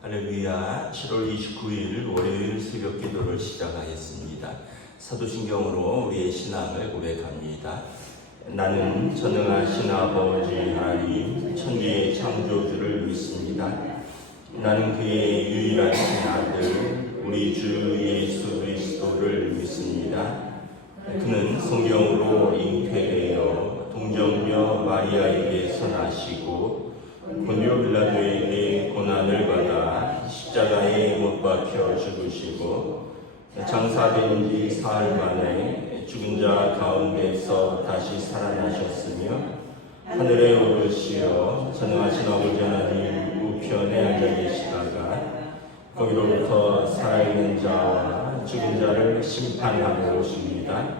할렐루야. 7월 29일 월요일 새벽 기도를 시작하겠습니다. 사도신경으로 우리의 신앙을 고백합니다. 나는 전능하신 아버지 하나님 천지의 창조주를 믿습니다. 나는 그의 유일하신 아들 우리 주 예수 그리스도를 믿습니다. 그는 성경으로 잉태되어 동정녀 마리아에게서 나시고 본디오 빌라도에게 고난을 받아 십자가에 못 박혀 죽으시고 장사된 지 사흘 만에 죽은 자 가운데서 다시 살아나셨으며 하늘에 오르시어 전능하신 아버지 하나님 우편에 앉아 계시다가 거기로부터 살아있는 자와 죽은 자를 심판하러 오십니다.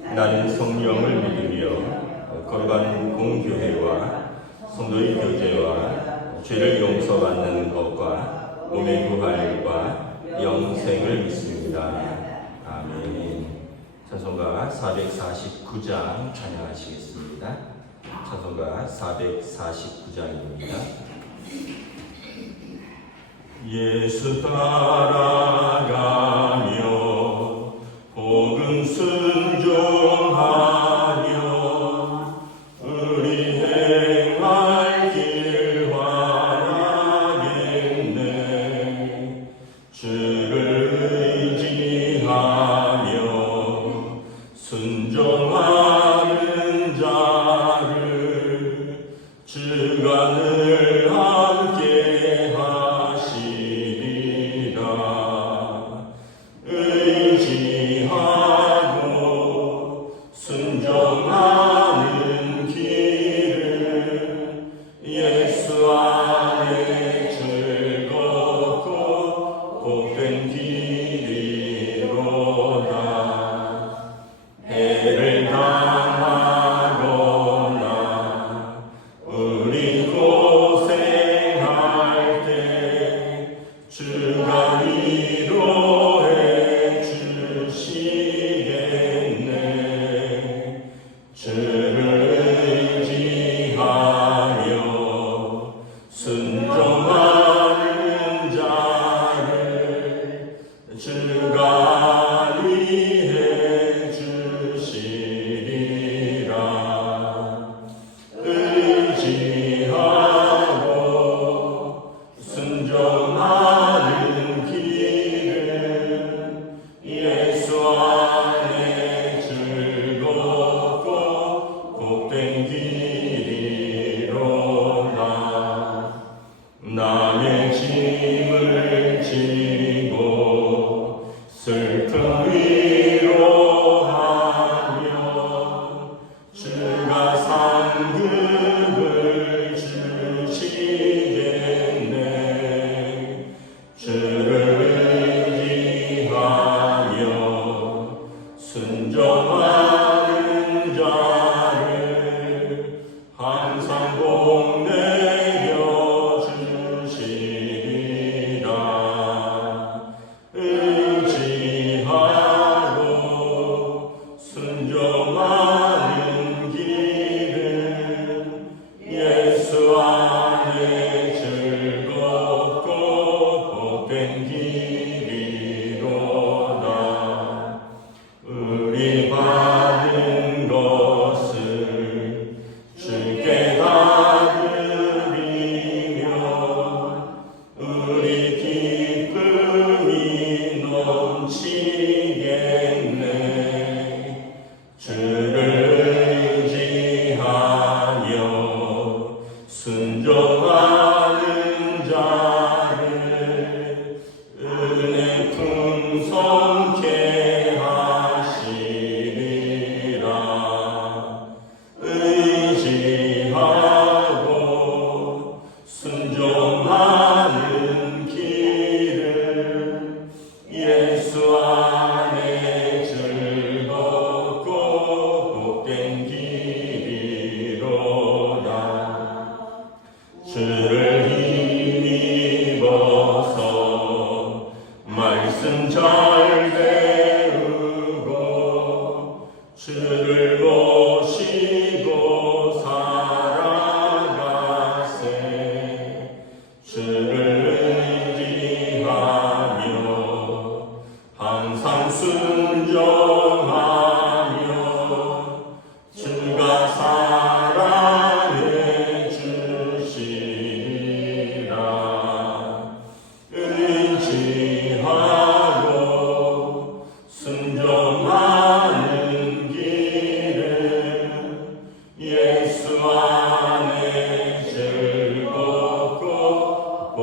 나는 성령을 믿으며 거룩한 공교회와 성도의 교제와 죄를 용서받는 것과 몸의 부활과 영생을 믿습니다. 아멘. 찬송가 449장 찬양하시겠습니다. 찬송가 449장입니다. 예수 따라가며 복음 순종하며 우리 행할 길 활하겠네. 주를 의지하며 순종하는 자를 주가 늘 함께 하시리라. 의지하고 순종하는 길을 예수 안에 즐겁고 복된 길이로다. 해를 당하거나 우리 고생할 때 주가 위로해 주시겠네. 주를 의지하며 순종하는 자를 주가 위해 주시리라. 의지하고 순종하는 길은 예수 안에 즐겁고 복된 길이로다. 남의 짐을 지고 슬픔 위로하며 주가 상급을 주시겠네. 주를 의지하며 순종하는 자를 항상 복내려 주시리라. 의지하고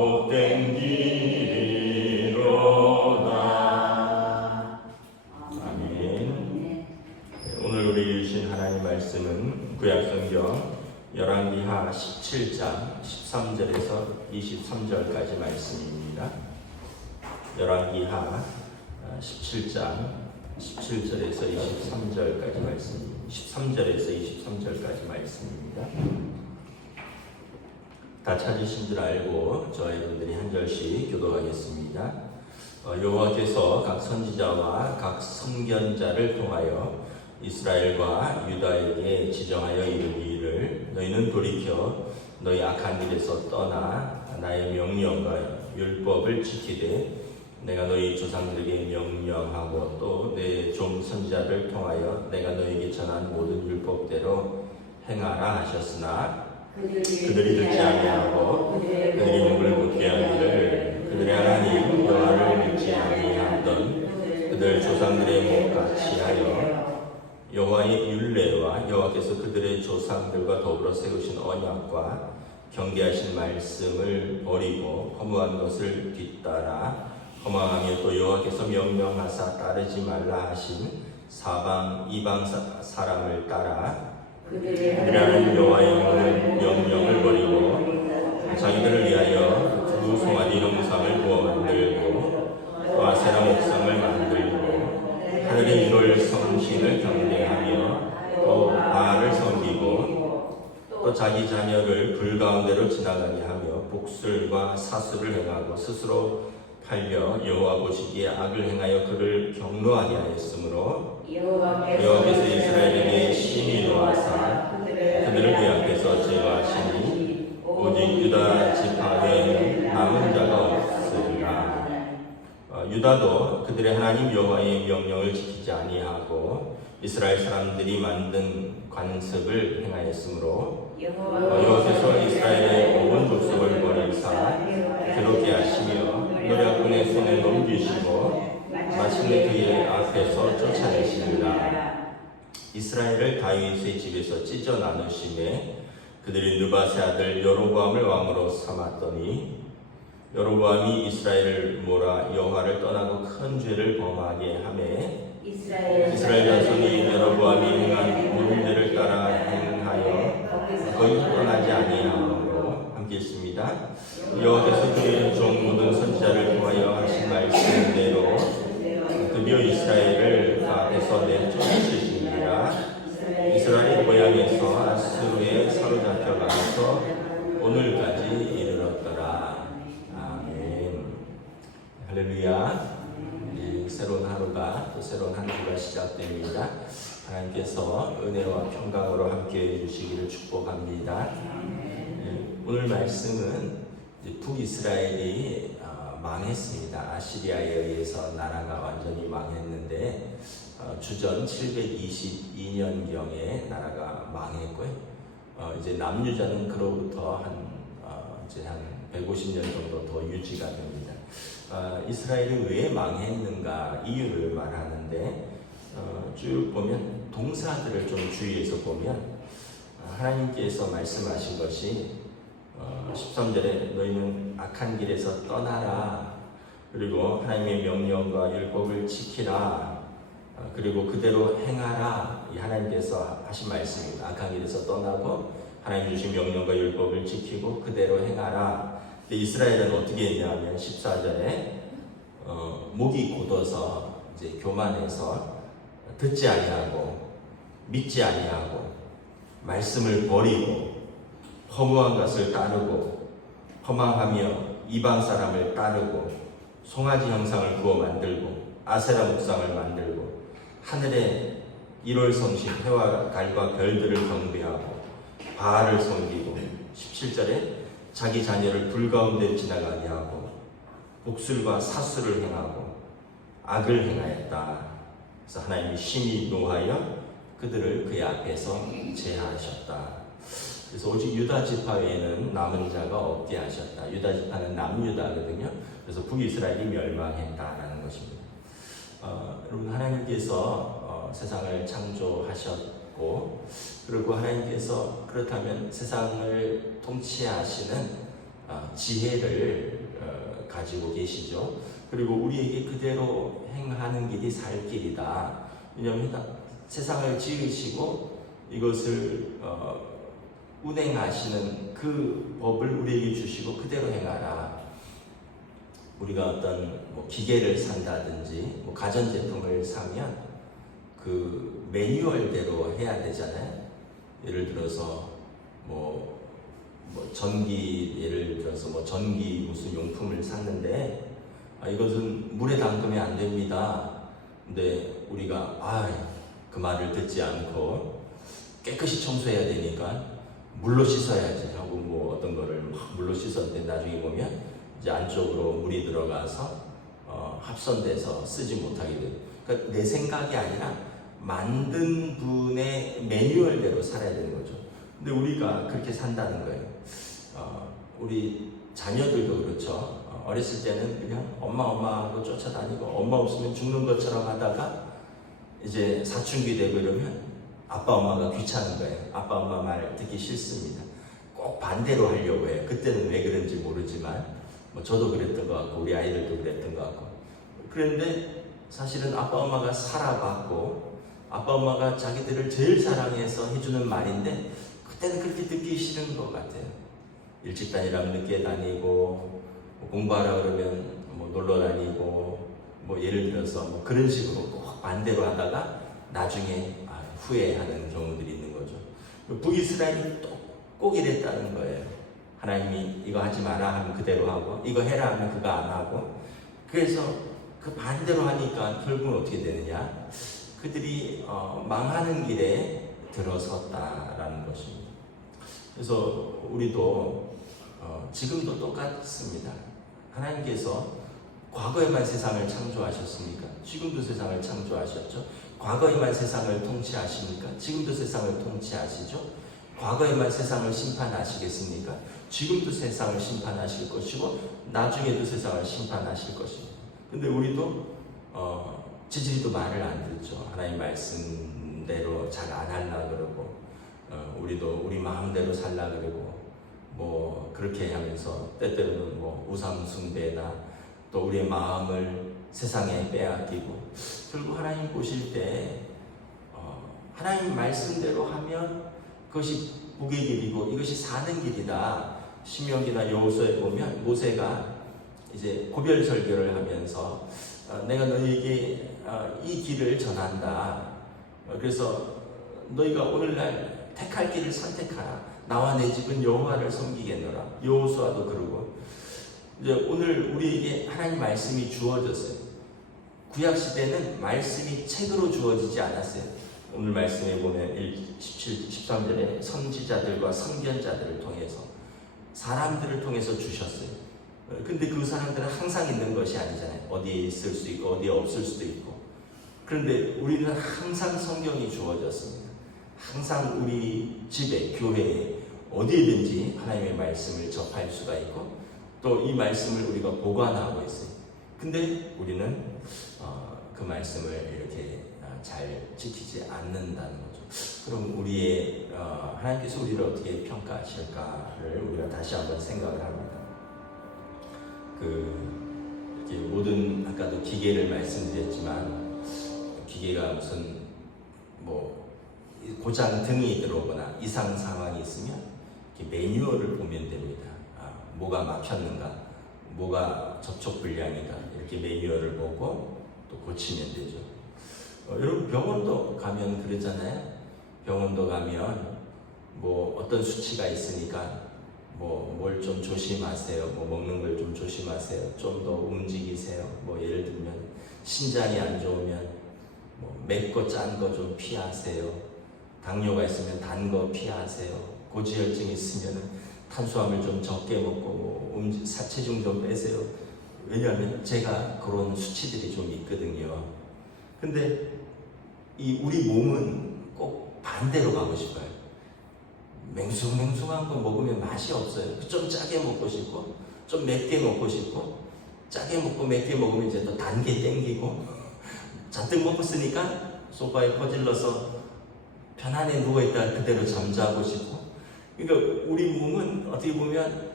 복된 길이로다. 아멘. 오늘 우리 주신 하나님 말씀은 구약성경 열왕기하 17장 13절에서 23절까지 말씀입니다. 열왕기하 17장 17절에서 23절까지 말씀, 13절에서 23절까지 말씀입니다. 다 찾으신 줄 알고 저희분들이 한 절씩 교독하겠습니다. 여호와께서 각 선지자와 각 선견자를 통하여 이스라엘과 유다에게 지정하여 이르기를 너희는 돌이켜 너희 악한 길에서 떠나 나의 명령과 율법을 지키되 내가 너희 조상들에게 명령하고 또 내 종 선지자를 통하여 내가 너희에게 전한 모든 율법대로 행하라 하셨으나 그들이 듣지 아니하고 그들이 목을 굳게 하기를 그들의 하나님 여호와를 믿지 아니하던 그들 조상들의 목같이 하여 여호와의 율례와 여호와께서 그들의 조상들과 더불어 세우신 언약과 경계하신 말씀을 버리고 허무한 것을 뒤따라 허망하며 또 여호와께서 명령하사 따르지 말라 하신 사방 이방 사람을 따라 그들의 하나님 여호와의 명령을 버리고 자기들을 위하여 두 송아지 동상을 구워 만들고 또 아세라 목상을 만들고 하늘의 일월 성신을 경배하며 또 바알을 섬기고 또 자기 자녀를 불 가운데로 지나가게 하며 복술과 사수를 행하고 스스로 팔려 여호와 보시기에 악을 행하여 그를 경노하게 하였으므로 여호와께서 이스라엘에게 심히 노하사 그들을 그 앞에서 제거하시니 오직 유다 지파 외에는 남은 자가 없으리라. 유다도 그들의 하나님 여호와의 명령을 지키지 아니하고 이스라엘 사람들이 만든 관습을 행하였으므로 여호와께서 이스라엘의 온 족속을 버리사 괴롭게 하시며 노략군의 손에 넘기시고 마침내 그의 앞에서 쫓아내시니라. 이스라엘을 다윗의 집에서 찢어 나누심에 그들이 느바세 아들 여로보암을 왕으로 삼았더니 여로보암이 이스라엘을 몰아 여호와를 떠나고 큰 죄를 범하게 하매 이스라엘 자손이 여로보암이 행한 모든 죄를 따라 행하여 거기서 떠나지 아니하므로 함께 읽습니다. 여호와께서 그의 종 모든 선지자를 통하여 하신 말씀대로 드디어 이스라엘을 그 앞에서 내쫓으시니라. 이스라엘이 고향에서 아수르에 사로잡혀가서 오늘까지 이르렀더라. 아멘. 할렐루야. 새로운 하루가 또 새로운 한 주가 시작됩니다. 하나님께서 은혜와 평강으로 함께해 주시기를 축복합니다. 오늘 말씀은 북이스라엘이 망했습니다. 아시리아에 의해서 나라가 완전히 망했는데 주전 722년경에 나라가 망했고요. 이제 남유다는 그로부터 이제 한 150년 정도 더 유지가 됩니다. 이스라엘이 왜 망했는가 이유를 말하는데 쭉 보면 동사들을 좀 주의해서 보면 하나님께서 말씀하신 것이 13절에 너희는 악한 길에서 떠나라. 그리고 하나님의 명령과 율법을 지키라. 그리고 그대로 행하라. 이 하나님께서 하신 말씀입니다. 악한 길에서 떠나고 하나님 주신 명령과 율법을 지키고 그대로 행하라. 근데 이스라엘은 어떻게 했냐면 14절에 목이 곧어서 이제 교만해서 듣지 아니하고 믿지 아니하고 말씀을 버리고 허무한 것을 따르고 허망하며 이방 사람을 따르고 송아지 형상을 구워 만들고 아세라 목상을 만들고 하늘의 1월 성신 해와 달과 별들을 경배하고 바알을 섬기고 17절에 자기 자녀를 불 가운데 지나가게 하고 복술과 사수를 행하고 악을 행하였다. 그래서 하나님이 심히 노하여 그들을 그의 앞에서 제하하셨다. 그래서 오직 유다 지파 외에는 남은 자가 없게 하셨다. 유다 지파는 남유다거든요. 그래서 북이스라엘이 멸망했다라는 것입니다. 여러분 하나님께서 세상을 창조하셨고 그리고 하나님께서 그렇다면 세상을 통치하시는 지혜를 가지고 계시죠. 그리고 우리에게 그대로 행하는 길이 살 길이다. 왜냐하면 세상을 지으시고 이것을 운행하시는 그 법을 우리에게 주시고 그대로 행하라. 우리가 어떤 기계를 산다든지 가전제품을 사면 그 매뉴얼대로 해야 되잖아요. 예를 들어서 예를 들어서 전기 무슨 용품을 샀는데 이것은 물에 담그면 안 됩니다. 근데 우리가 그 말을 듣지 않고 깨끗이 청소해야 되니까 물로 씻어야지 하고 어떤 거를 막 물로 씻었는데 나중에 보면 이제 안쪽으로 물이 들어가서 합선돼서 쓰지 못하게 돼요. 그러니까 내 생각이 아니라 만든 분의 매뉴얼대로 살아야 되는 거죠. 근데 우리가 그렇게 산다는 거예요. 우리 자녀들도 그렇죠. 어렸을 때는 그냥 엄마하고 쫓아다니고 엄마 없으면 죽는 것처럼 하다가 이제 사춘기 되고 이러면 아빠 엄마가 귀찮은 거예요. 아빠 엄마 말 듣기 싫습니다. 꼭 반대로 하려고 해요. 그때는 왜 그런지 모르지만 저도 그랬던 것 같고 우리 아이들도 그랬던 것 같고. 그런데 사실은 아빠 엄마가 살아봤고 아빠 엄마가 자기들을 제일 사랑해서 해주는 말인데 그때는 그렇게 듣기 싫은 것 같아요. 일찍 다니라면 늦게 다니고 공부하라 그러면 놀러 다니고 예를 들어서 그런 식으로 꼭 반대로 하다가 나중에 후회하는 경우들이 있는 거죠. 북이스라엘이 꼭 이랬다는 거예요. 하나님이 이거 하지 마라 하면 그대로 하고 이거 해라 하면 그거 안 하고. 그래서 그 반대로 하니까 결국은 어떻게 되느냐, 그들이 망하는 길에 들어섰다라는 것입니다. 그래서 우리도 지금도 똑같습니다. 하나님께서 과거에만 세상을 창조하셨습니까? 지금도 세상을 창조하셨죠. 과거에만 세상을 통치하십니까? 지금도 세상을 통치하시죠. 과거에만 세상을 심판하시겠습니까? 지금도 세상을 심판하실 것이고 나중에도 세상을 심판하실 것입니다. 근데 우리도 지질이도 말을 안 듣죠. 하나님 말씀대로 잘 안 하려고 그러고 우리도 우리 마음대로 살라 그러고 그렇게 하면서 때때로는 우상 숭배나 또 우리의 마음을 세상에 빼앗기고 결국 하나님 보실 때 하나님 말씀대로 하면 그것이 복의 길이고 이것이 사는 길이다. 신명기나 여호수아에 보면 모세가 이제 고별 설교를 하면서 내가 너희에게 이 길을 전한다. 그래서 너희가 오늘날 택할 길을 선택하라. 나와 내 집은 여호와를 섬기겠노라. 여호수아도 그러고 이제 오늘 우리에게 하나님 말씀이 주어졌어요. 구약 시대는 말씀이 책으로 주어지지 않았어요. 오늘 말씀에 보면 17, 13절에 선지자들과 선견자들을 통해서 사람들을 통해서 주셨어요. 근데 그 사람들은 항상 있는 것이 아니잖아요. 어디에 있을 수 있고 어디에 없을 수도 있고. 그런데 우리는 항상 성경이 주어졌습니다. 항상 우리 집에, 교회에 어디에든지 하나님의 말씀을 접할 수가 있고 또 이 말씀을 우리가 보관하고 있어요. 근데 우리는 그 말씀을 이렇게 잘 지키지 않는다는 거죠. 그럼 우리의 하나님께서 우리를 어떻게 평가하실까를 우리가 다시 한번 생각을 합니다. 이렇게 모든 아까도 기계를 말씀드렸지만 기계가 무슨 고장 등이 들어오거나 이상 상황이 있으면 이렇게 매뉴얼을 보면 됩니다. 뭐가 막혔는가, 뭐가 접촉 불량인가 이렇게 매뉴얼을 보고 또 고치면 되죠. 여러분 병원도 가면 그러잖아요. 병원도 가면 어떤 수치가 있으니까 뭘 좀 조심하세요. 먹는 걸 좀 조심하세요. 좀 더 움직이세요. 예를 들면 신장이 안 좋으면 맵고 짠 거 좀 피하세요. 당뇨가 있으면 단 거 피하세요. 고지혈증이 있으면 탄수화물 좀 적게 먹고 체중 좀 빼세요. 왜냐하면 제가 그런 수치들이 좀 있거든요. 근데 우리 몸은 꼭 반대로 가고 싶어요. 맹숭맹숭한 거 먹으면 맛이 없어요. 좀 짜게 먹고 싶고 좀 맵게 먹고 싶고 짜게 먹고 맵게 먹으면 이제 또 단 게 땡기고 잔뜩 먹었으니까 소파에 퍼질러서 편안히 누워있다 그대로 잠자고 싶고. 그러니까 우리 몸은 어떻게 보면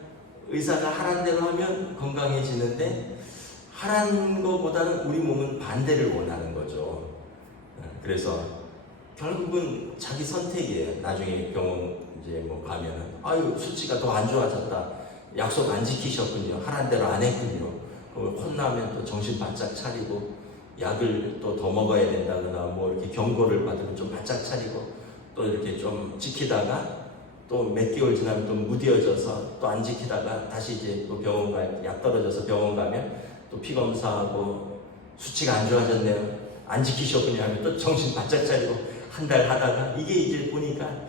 의사가 하란 대로 하면 건강해지는데 하란 거보다는 우리 몸은 반대를 원하는 거죠. 그래서 결국은 자기 선택이에요. 나중에 병원 이제 뭐 가면은 아유 수치가 더 안 좋아졌다. 약속 안 지키셨군요. 하란 대로 안 했군요. 혼나면 또 정신 바짝 차리고 약을 또 더 먹어야 된다거나 뭐 이렇게 경고를 받으면 좀 바짝 차리고 또 이렇게 좀 지키다가 또 몇 개월 지나면 또 무뎌져서 또 안 지키다가 다시 이제 또 병원 약 떨어져서 병원 가면 또 피 검사하고 수치가 안 좋아졌네요. 안 지키셨군요 하면 또 정신 바짝 차리고 한 달 하다가 이게 이제 보니까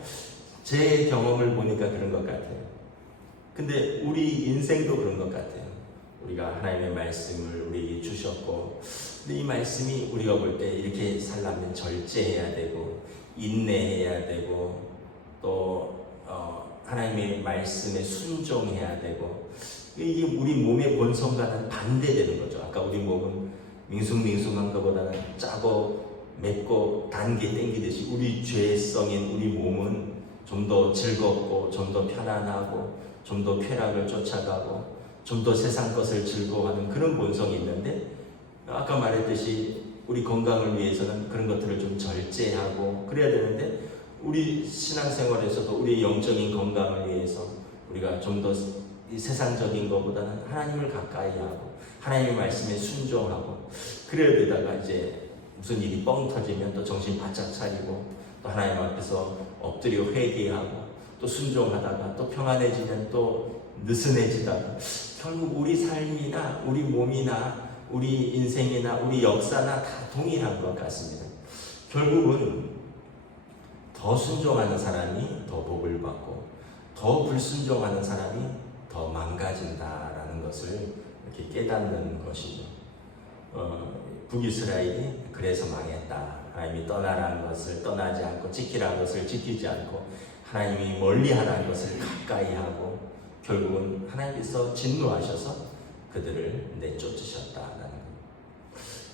제 경험을 보니까 그런 것 같아요. 근데 우리 인생도 그런 것 같아요. 우리가 하나님의 말씀을 우리에게 주셨고 근데 이 말씀이 우리가 볼 때 이렇게 살려면 절제해야 되고 인내해야 되고 또 하나님의 말씀에 순종해야 되고 이게 우리 몸의 본성과는 반대되는 거죠. 아까 우리 몸은 밍숭밍숭한 것보다는 짜고 맵고 단 게 땡기듯이 우리 죄성인 우리 몸은 좀 더 즐겁고 좀 더 편안하고 좀 더 쾌락을 쫓아가고 좀 더 세상 것을 즐거워하는 그런 본성이 있는데 아까 말했듯이 우리 건강을 위해서는 그런 것들을 좀 절제하고 그래야 되는데 우리 신앙생활에서도 우리 영적인 건강을 위해서 우리가 좀 더 세상적인 것보다는 하나님을 가까이 하고 하나님의 말씀에 순종하고 그래야 되다가 이제 무슨 일이 뻥 터지면 또 정신 바짝 차리고 또 하나님 앞에서 엎드려 회개하고 또 순종하다가 또 평안해지면 또 느슨해지다가 결국 우리 삶이나 우리 몸이나 우리 인생이나 우리 역사나 다 동일한 것 같습니다. 결국은 더 순종하는 사람이 더 복을 받고 더 불순종하는 사람이 더 망가진다라는 것을 이렇게 깨닫는 것이죠. 북이스라엘이 그래서 망했다. 하나님이 떠나라는 것을 떠나지 않고 지키라는 것을 지키지 않고 하나님이 멀리하라는 것을 가까이 하고 결국은 하나님께서 진노하셔서 그들을 내쫓으셨다라는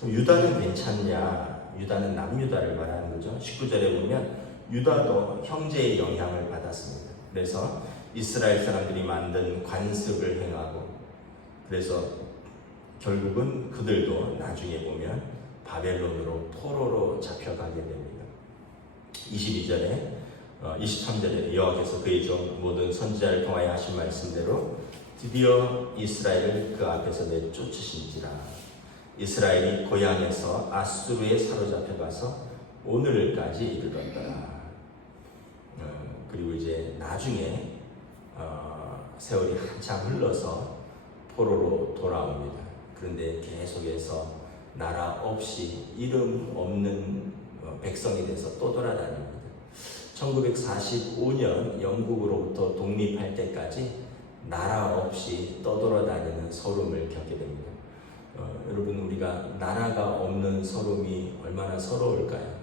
것. 유다는 괜찮냐? 유다는 남유다를 말하는 거죠. 19절에 보면 유다도 형제의 영향을 받았습니다. 그래서 이스라엘 사람들이 만든 관습을 행하고 그래서 결국은 그들도 나중에 보면 바벨론으로 포로로 잡혀가게 됩니다. 22절에 23절에 여호와께서 그의 종 모든 선지자를 통하여 하신 말씀대로 드디어 이스라엘을 그 앞에서 내쫓으신지라. 이스라엘이 고향에서 아수르에 사로잡혀가서 오늘까지 이르렀더라. 그리고 이제 나중에 세월이 한참 흘러서 포로로 돌아옵니다. 그런데 계속해서 나라 없이 이름 없는 백성이 돼서 또 돌아다닙니다. 1945년 영국으로부터 독립할 때까지 나라 없이 떠돌아다니는 서름을 겪게 됩니다. 여러분 우리가 나라가 없는 서름이 얼마나 서러울까요?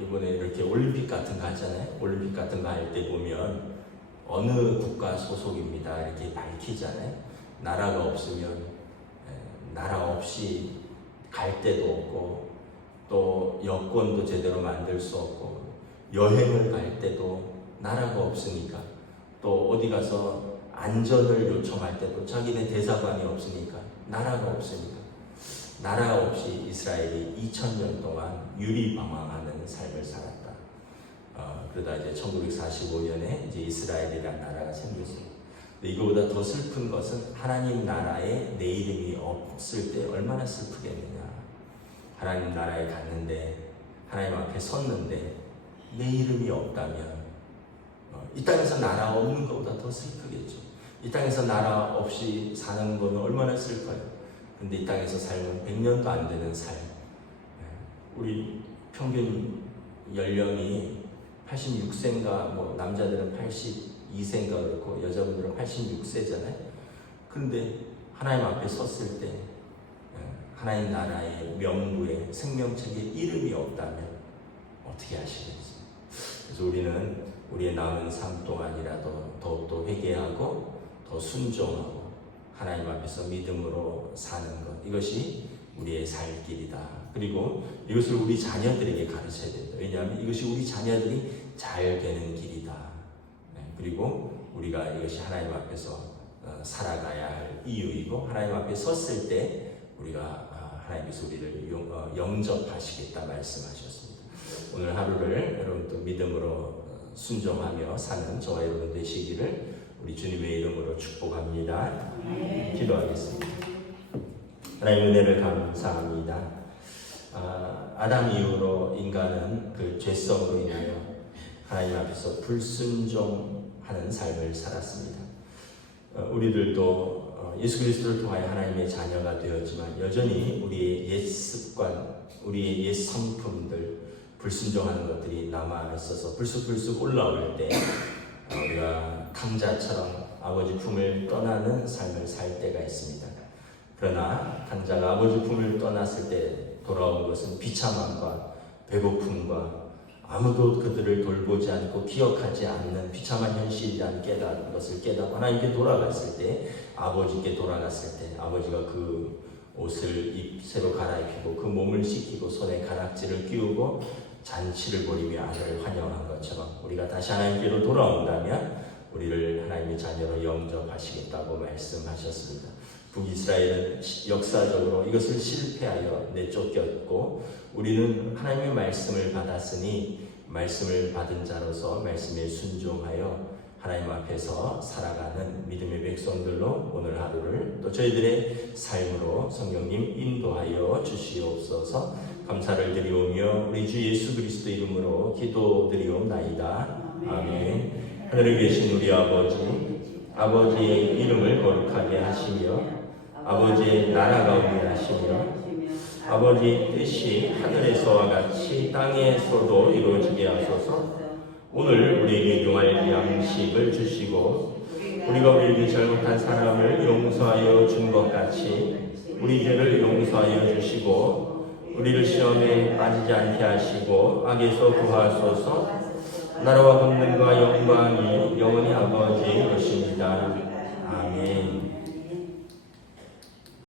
이번에 이렇게 올림픽 같은 거 하잖아요. 올림픽 같은 거 할 때 보면 어느 국가 소속입니다 이렇게 밝히잖아요. 나라가 없으면 나라 없이 갈 데도 없고 또 여권도 제대로 만들 수 없고 여행을 갈 때도 나라가 없으니까 또 어디 가서 안전을 요청할 때도 자기네 대사관이 없으니까 나라가 없으니까 나라 없이 이스라엘이 2000년 동안 유리방황하는 삶을 살았다. 그러다 이제 1945년에 이제 이스라엘이라는 나라가 생겼습니다. 근데 이거보다 더 슬픈 것은 하나님 나라에 내 이름이 없을 때 얼마나 슬프겠느냐. 하나님 나라에 갔는데 하나님 앞에 섰는데 내 이름이 없다면 이 땅에서 나라 없는 것보다 더 슬프겠죠. 이 땅에서 나라 없이 사는 거는 얼마나 슬퍼요. 근데 이 땅에서 살면 100년도 안 되는 삶. 우리 평균 연령이 86세인가 뭐 남자들은 82세인가 그렇고 여자분들은 86세잖아요. 그런데 하나님 앞에 섰을 때 하나님 나라의 명부에 생명책에 이름이 없다면 어떻게 하시겠어요? 그래서 우리는 우리의 남은 삶 동안이라도 더욱더 회개하고 더 순종하고 하나님 앞에서 믿음으로 사는 것, 이것이 우리의 살 길이다. 그리고 이것을 우리 자녀들에게 가르쳐야 된다. 왜냐하면 이것이 우리 자녀들이 잘 되는 길이다. 그리고 우리가 이것이 하나님 앞에서 살아가야 할 이유이고 하나님 앞에 섰을 때 우리가 하나님께서 우리를 영접하시겠다 말씀하셨습니다. 오늘 하루를 여러분도 믿음으로 순종하며 사는 저와 여러분 되시기를 우리 주님의 이름으로 축복합니다. 기도하겠습니다. 하나님 은혜를 감사합니다. 아담 이후로 인간은 그 죄성으로 인하여 하나님 앞에서 불순종하는 삶을 살았습니다. 우리들도 예수 그리스도를 통하여 하나님의 자녀가 되었지만 여전히 우리의 옛 습관, 우리의 옛 성품들, 불순종하는 것들이 남아 있어서 불쑥불쑥 올라올 때 우리가 탕자처럼 아버지 품을 떠나는 삶을 살 때가 있습니다. 그러나 탕자가 아버지 품을 떠났을 때 돌아온 것은 비참함과 배고픔과 아무도 그들을 돌보지 않고 기억하지 않는 비참한 현실이라는 것을 깨닫고 하나님께 돌아갔을 때, 아버지께 돌아갔을 때 아버지가 그 옷을 새로 갈아입히고 그 몸을 씻기고 손에 가락지를 끼우고 잔치를 벌이며 아들을 환영한 것처럼 우리가 다시 하나님께로 돌아온다면 우리를 하나님의 자녀로 영접하시겠다고 말씀하셨습니다. 북이스라엘은 역사적으로 이것을 실패하여 내쫓겼고 우리는 하나님의 말씀을 받았으니 말씀을 받은 자로서 말씀에 순종하여 하나님 앞에서 살아가는 믿음의 백성들로 오늘 하루를 또 저희들의 삶으로 성령님 인도하여 주시옵소서. 감사를 드리오며 우리 주 예수 그리스도 이름으로 기도드리옵나이다. 아멘. 하늘에 계신 우리 아버지의 이름을 거룩하게 하시며 아버지의 나라가 오게 하시며 아버지 뜻이 하늘에서와 같이 땅에서도 이루어지게 하소서. 오늘 우리에게 용할 양식을 주시고 우리가 우리에게 잘못한 사람을 용서하여 준 것 같이 우리 죄를 용서하여 주시고 우리를 시험에 빠지지 않게 하시고 악에서 구하소서. 나라와 권능과 영광이 영원히 아버지의 것입니다. 아멘.